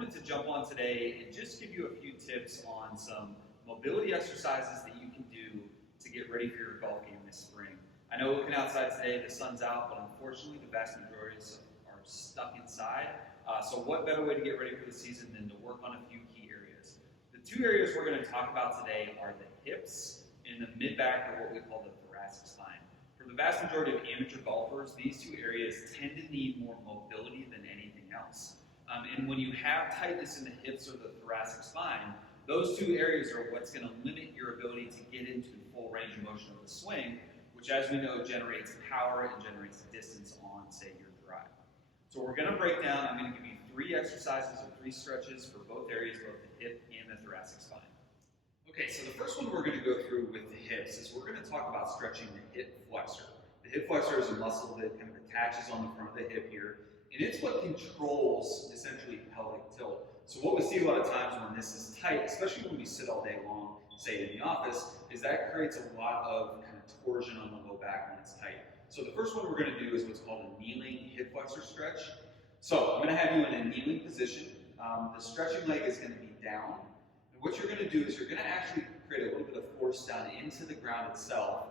wanted to jump on today and just give you a few tips on some mobility exercises that you can do to get ready for your golf game this spring. I know looking outside today, the sun's out, but unfortunately the vast majority are stuck inside. So what better way to get ready for the season than to work on a few key areas. The two areas we're going to talk about today are the hips and the mid-back, or what we call the thoracic spine. For the vast majority of amateur golfers, these two areas tend to need more mobility than anything else. And when you have tightness in the hips or the thoracic spine, those two areas are what's going to limit your ability to get into full range of motion of the swing, which, as we know, generates power and generates distance on, say, your drive. So we're going to break down, I'm going to give you 3 exercises or 3 stretches for both areas, both the hip and the thoracic spine. Okay, so the first one we're going to go through with the hips is we're going to talk about stretching the hip flexor. The hip flexor is a muscle that kind of attaches on the front of the hip here, and it's what controls essentially pelvic tilt. So what we see a lot of times when this is tight, especially when we sit all day long, say in the office, is that creates a lot of kind of torsion on the low back when it's tight. So the first one we're going to do is what's called a kneeling hip flexor stretch. So I'm going to have you in a kneeling position. The stretching leg is going to be down. And what you're going to do is you're going to actually create a little bit of force down into the ground itself.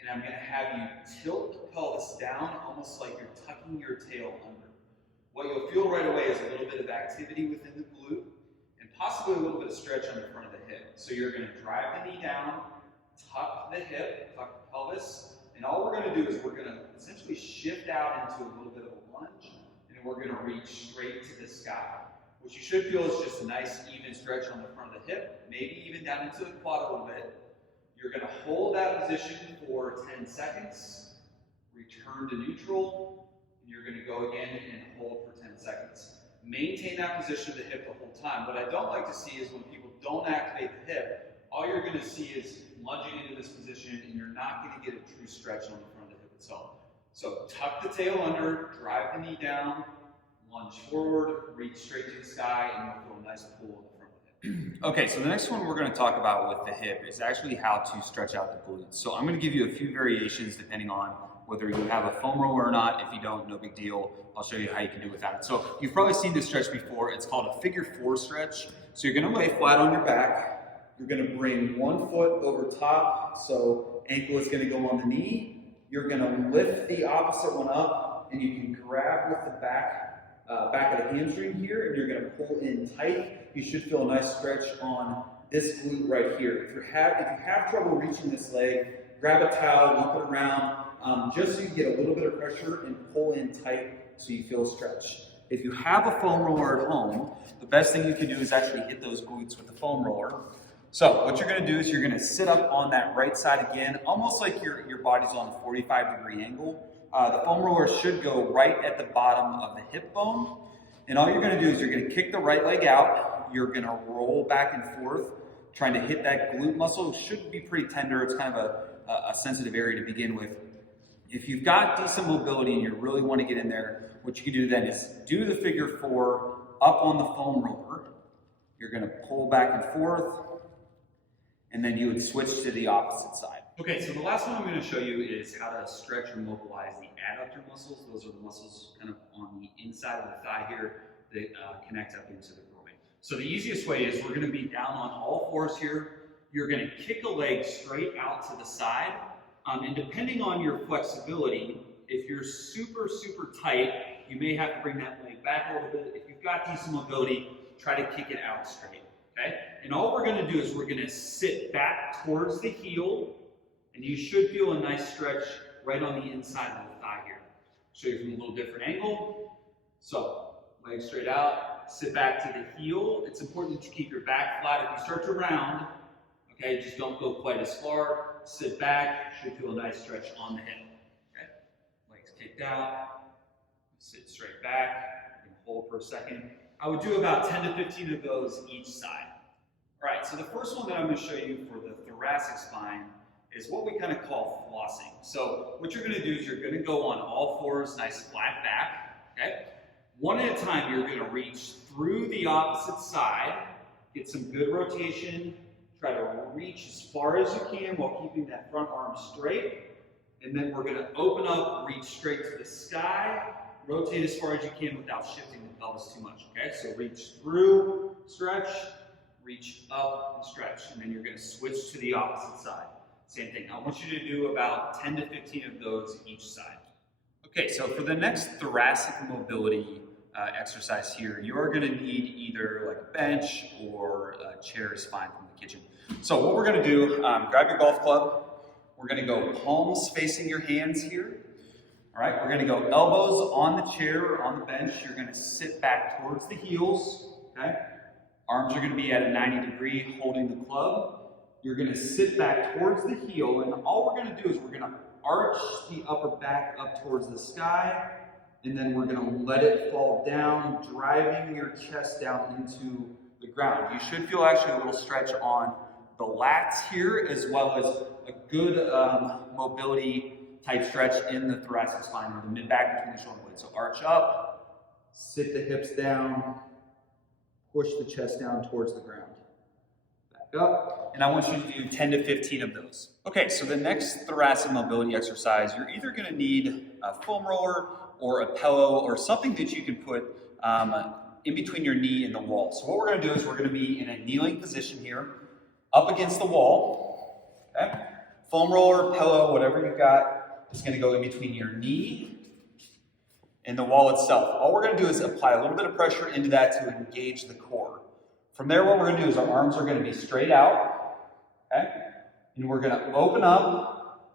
And I'm going to have you tilt the pelvis down almost like you're tucking your tail under. What you'll feel right away is a little bit of activity within the glute and possibly a little bit of stretch on the front of the hip. So you're going to drive the knee down, tuck the hip, tuck the pelvis, and all we're going to do is we're going to essentially shift out into a little bit of a lunge, and we're going to reach straight to the sky. What you should feel is just a nice even stretch on the front of the hip, maybe even down into the quad a little bit. You're going to hold that position for 10 seconds, return to neutral, and you're going to go again and hold for 10 seconds. Maintain that position of the hip the whole time. What I don't like to see is when people don't activate the hip, all you're going to see is lunging into this position, and you're not going to get a true stretch on the front of the hip itself. So tuck the tail under, drive the knee down, lunge forward, reach straight to the sky, and you'll feel a nice pull in the front of the hip. Okay, so the next one we're going to talk about with the hip is actually how to stretch out the glutes. So I'm going to give you a few variations depending on whether you have a foam roller or not. If you don't, no big deal. I'll show you how you can do it without it. So you've probably seen this stretch before. It's called a figure 4 stretch. So you're going to lay flat on your back. You're going to bring one foot over top, so ankle is going to go on the knee. You're going to lift the opposite one up, and you can grab with the back of the hamstring here, and you're going to pull in tight. You should feel a nice stretch on this glute right here. If you have trouble reaching this leg, grab a towel, lump it around, just so you get a little bit of pressure and pull in tight so you feel stretch. If you have a foam roller at home, the best thing you can do is actually hit those glutes with the foam roller. So what you're going to do is you're going to sit up on that right side again, almost like your body's on a 45-degree angle. The foam roller should go right at the bottom of the hip bone. And all you're going to do is you're going to kick the right leg out. You're going to roll back and forth, trying to hit that glute muscle. It should be pretty tender. It's kind of a sensitive area to begin with. If you've got decent mobility and you really want to get in there, what you can do then is do the figure 4 up on the foam roller. You're going to pull back and forth, and then you would switch to the opposite side. Okay, so the last one I'm going to show you is how to stretch or mobilize the adductor muscles. Those are the muscles kind of on the inside of the thigh here that connect up into the groin. So the easiest way is we're going to be down on all fours here. You're going to kick a leg straight out to the side. And depending on your flexibility, if you're super, super tight, you may have to bring that leg back a little bit. If you've got decent mobility, try to kick it out straight. Okay? And all we're going to do is we're going to sit back towards the heel, and you should feel a nice stretch right on the inside of the thigh here. Show you from a little different angle. So, leg straight out, sit back to the heel. It's important that you keep your back flat. If you start to round, okay, just don't go quite as far. Sit back, should feel a nice stretch on the hip. Okay? Legs kicked out, sit straight back, and hold for a second. I would do about 10 to 15 of those each side. All right, so the first one that I'm going to show you for the thoracic spine is what we kind of call flossing. So what you're going to do is you're going to go on all fours, nice flat back, okay? One at a time, you're going to reach through the opposite side, get some good rotation, try to reach as far as you can while keeping that front arm straight, and then we're going to open up, reach straight to the sky, rotate as far as you can without shifting the pelvis too much, okay? So reach through, stretch, reach up and stretch, and then you're gonna switch to the opposite side. Same thing. I want you to do about 10 to 15 of those each side. Okay, so for the next thoracic mobility exercise here, you're gonna need either like a bench or a chair is fine from the kitchen. So what we're gonna do, grab your golf club. We're gonna go palms facing your hands here. All right, we're gonna go elbows on the chair or on the bench. You're gonna sit back towards the heels, okay? Arms are gonna be at a 90-degree holding the club. You're gonna sit back towards the heel, and all we're gonna do is we're gonna arch the upper back up towards the sky, and then we're gonna let it fall down, driving your chest down into the ground. You should feel actually a little stretch on the lats here, as well as a good mobility type stretch in the thoracic spine or the mid-back between the shoulder blades. So arch up, sit the hips down, push the chest down towards the ground. Back up, and I want you to do 10 to 15 of those. Okay, so the next thoracic mobility exercise, you're either gonna need a foam roller or a pillow or something that you can put in between your knee and the wall. So what we're gonna do is we're gonna be in a kneeling position here, up against the wall, okay? Foam roller, pillow, whatever you've got, is gonna go in between your knee and the wall itself. All we're gonna do is apply a little bit of pressure into that to engage the core. From there, what we're gonna do is our arms are gonna be straight out, okay? And we're gonna open up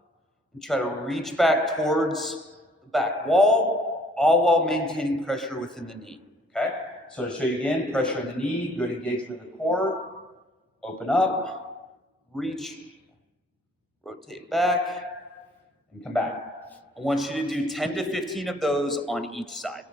and try to reach back towards the back wall, all while maintaining pressure within the knee, okay? So to show you again, pressure in the knee, good engagement of the core, open up, reach, rotate back, and come back. I want you to do 10 to 15 of those on each side.